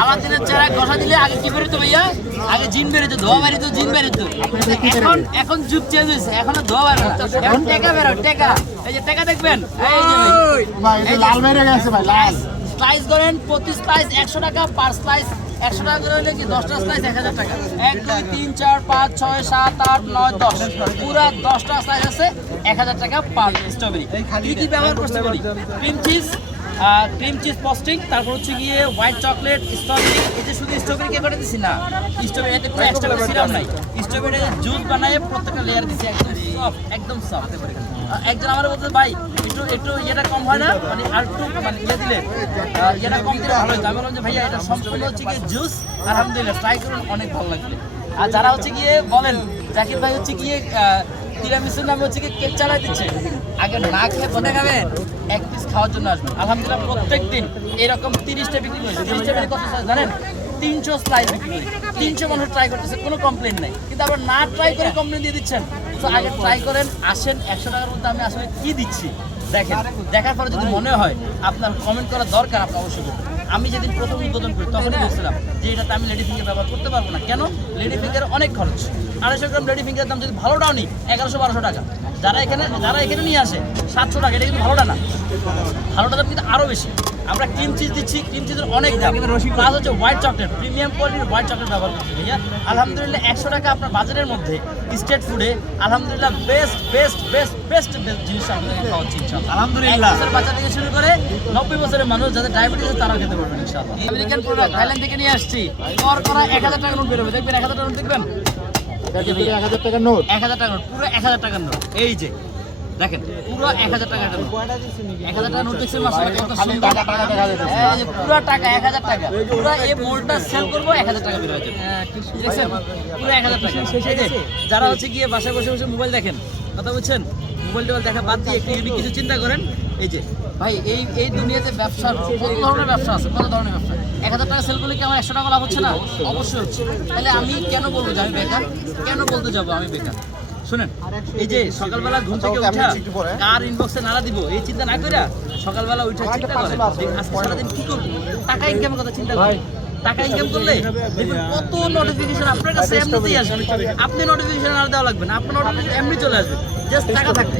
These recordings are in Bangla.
আলাদিনের চেহারা ঘষা দিলে আগে কি বেরোতো ভাইয়া? আগে জিন বেরোতো, ধোয়া বেরোতো, জিন বেরোতো। এখন যুগ চেঞ্জ হয়েছে, এখন ধোয়া বেরো না, এখন টেকা বেরো, টেকা। এই যে টেকা দেখবেন, এই যে ভাই লাল বেড়ে গেছে ভাই, লাল স্লাইস করেন, প্রতি স্লাইস 100 টাকা, পার স্লাইস 100 টাকা করে হলে কি 10টা স্লাইস 1000 টাকা। 1 2 3 4 5 6 7 8 9 10 পুরো 10টা স্লাইস আছে 1000 টাকা পার স্ট্রবেরি। কি কি ব্যবহার করতে বলি? ক্রিম চিজ ফ্রস্টিং, তারপর হচ্ছে গিয়ে হোয়াইট চকলেট, স্ট্রবেরি। এই যে শুধু স্ট্রবেরি কে করে দিছি না, স্ট্রবেরি এতে কোনো এক্সট্রা সিরাপ নাই, স্ট্রবেরি জুস বানায় প্রত্যেকটা লেয়ার দিছি, একদম সফট, একদম সফট। একজন আমার বলতে ভাই একটু এটা কম হয় না, মানে আর একটু মানে ইয়ে দিলে এটা কম দিলে ভালো হতো। আমি বললাম যে ভাইয়া এটা সম্পূর্ণ হচ্ছে গিয়ে জুস, আলহামদুলিল্লাহ ট্রাই করুন, অনেক ভালো লাগবে। আর যারা হচ্ছে গিয়ে বলেন জাকির ভাই হচ্ছে গিয়ে তিরামিসুর নামে হচ্ছে গিয়ে কেক চালাই দিচ্ছে, আগে না খেয়ে কোথায় খাবেন? এক পিস খাওয়ার জন্য আসবেন। আলহামদুলিল্লাহ প্রত্যেক দিন এরকম 30টা বিক্রি করেছে। 30টা বিক্রি কত জানেন? 300 স্লাইস বিক্রি করি, 300 মানুষ ট্রাই করতেছে, কোনো কমপ্লেন নাই। কিন্তু আবার না ট্রাই করে কমপ্লেন দিয়ে দিচ্ছেন। তো আগে ট্রাই করেন, আসেন, 100 টাকার মধ্যে আমি আসলে কি দিচ্ছি দেখেন। দেখার পরে যদি মনে হয় আপনার কমেন্ট করা দরকার, আপনি অবশ্যই করবেন। আমি যেদিন প্রথম উদ্বোধন করি তখনই বলছিলাম যে এটাতে আমি লেডি ফিঙ্গার ব্যবহার করতে পারবো না। কেন? লেডি ফিঙ্গার অনেক খরচ। 250 গ্রাম লেডি ফিঙ্গারের দাম যদি ভালোটাও নিই 1100-1200 টাকা। যারা এখানে নিয়ে আসে 700 টাকা, এটা কিন্তু ভালোটা না, ভালোটা দাম কিন্তু আরও বেশি। আমরা ক্রিম চিজ দিচ্ছি, ক্রিম চিজের অনেক দাম, প্লাস হচ্ছে হোয়াইট চকলেট, প্রিমিয়াম কোয়ালিটির হোয়াইট চকলেট ব্যবহার করছি ভাইয়া। আলহামদুলিল্লাহ 100 টাকা আপনার বাজারের মধ্যে স্ট্রিট ফুডে আলহামদুলিল্লাহ best best best best best জিনিস আপনাদেরকে খাওয়াচ্ছি ইনশাআল্লাহ। আলহামদুলিল্লাহ 1 বছর বাচ্চা থেকে শুরু করে 90 বছরের মানুষ যাদের ডায়াবেটিস আছে তারাও খেতে পারবেন ইনশাআল্লাহ। আমেরিকান প্রোডাক্ট থাইল্যান্ড থেকে নিয়ে আসছি, করা 1000 টাকার নোট বেরোবে, দেখবেন 1000 টাকার নোট দেখবেন, 1000 টাকার নোট, 1000 টাকার নোট, পুরো 1000 টাকার নোট। এই যে দেখেন পুরো 1000 টাকার নোট, 1000 টাকার নোট দেখছেন মাশাআল্লাহ কত সুন্দর টাকা দেখা যাচ্ছে। এই যে পুরো টাকা 1000 টাকা, পুরো এই মোলটা সেল করব 1000 টাকা বের হচ্ছে, দেখছেন পুরো 1000 টাকা। এই যে যারা হচ্ছে গিয়ে বাসায় বসে বসে মোবাইল দেখেন, কথা বুঝছেন, মোবাইল দেখা বাদ দিয়ে একটু ইউনিক কিছু চিন্তা করেন। এই যে ভাই এই দুনিয়াতে ব্যবসা কত ধরনের ব্যবসা আছে, কত ধরনের ব্যবসা। 1000 টাকা সেল করলে কি আমার 100 টাকা লাভ হচ্ছে না? অবশ্যই হচ্ছে। তাহলে আমি কেন বলবো যে আমি বেকার? কেন বলতে যাবো আমি বেকার? শুনেন, এই যে সকালবেলা ঘুম থেকে উঠা কার ইনবক্সে নাড়া দিব এই চিন্তা না করে সকালবেলা উঠা চিন্তা করেন আজকে সারাদিন কি করবো, টাকা ইনকামের কথা চিন্তা করেন। টাকা ইনকাম করলে দেখুন কত নোটিফিকেশন আপনার কাছে এমনিতেই আসবে, আপনি নোটিফিকেশন আর দেওয়া লাগবে না, আপনার নোটিফিকেশন এমনি চলে আসবে, জাস্ট টাকা থাকবে।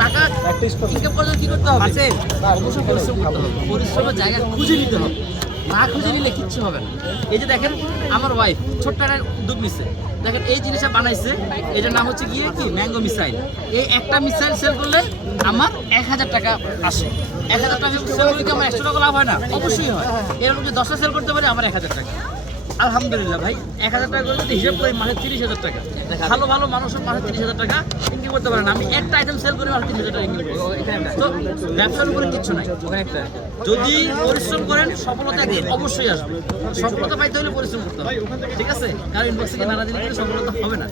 টাকা ইনকাম করতে কি করতে হবে? অবশ্যই পরিশ্রম করতে হবে, পরিশ্রমের জায়গা খুঁজে নিতে হবে, না খুঁজে নিলে কিচ্ছু হবে না। এই যে দেখেন আমার ওয়াইফ ছোট্ট একটা উদ্যোগ নিচ্ছে, দেখেন এই জিনিসটা বানাইছে, এটার নাম হচ্ছে গিয়ে কি ম্যাঙ্গো মিসাইল। এই একটা মিসাইল সেল করলে আমার 1000 টাকা আসে। 1000 টাকা সেল করলে কি আমার 100 টাকা লাভ হয় না? অবশ্যই হয়। এরকম যদি 10টা সেল করতে পারি আমার 1000 টাকা। আলহামদুলিল্লাহ ভাই 1000 টাকা করে যদি হিসাব করি মাসে 30,000 টাকা। ভালো ভালো মানুষের মাসে 30,000 টাকা ইনকাম করতে পারেন। আমি একটা আইটেম সেল করি মাসে 30,000 টাকা ইনকাম করি। তো ব্যবসার উপরে কিচ্ছু নাই, যদি পরিশ্রম করেন সফলতা অবশ্যই আসবে। সফলতা পাইতে হলে পরিশ্রম করতে হবে, ঠিক আছে? কারণ ইনবক্সে নাড়া দিলে সফলতা হবে না।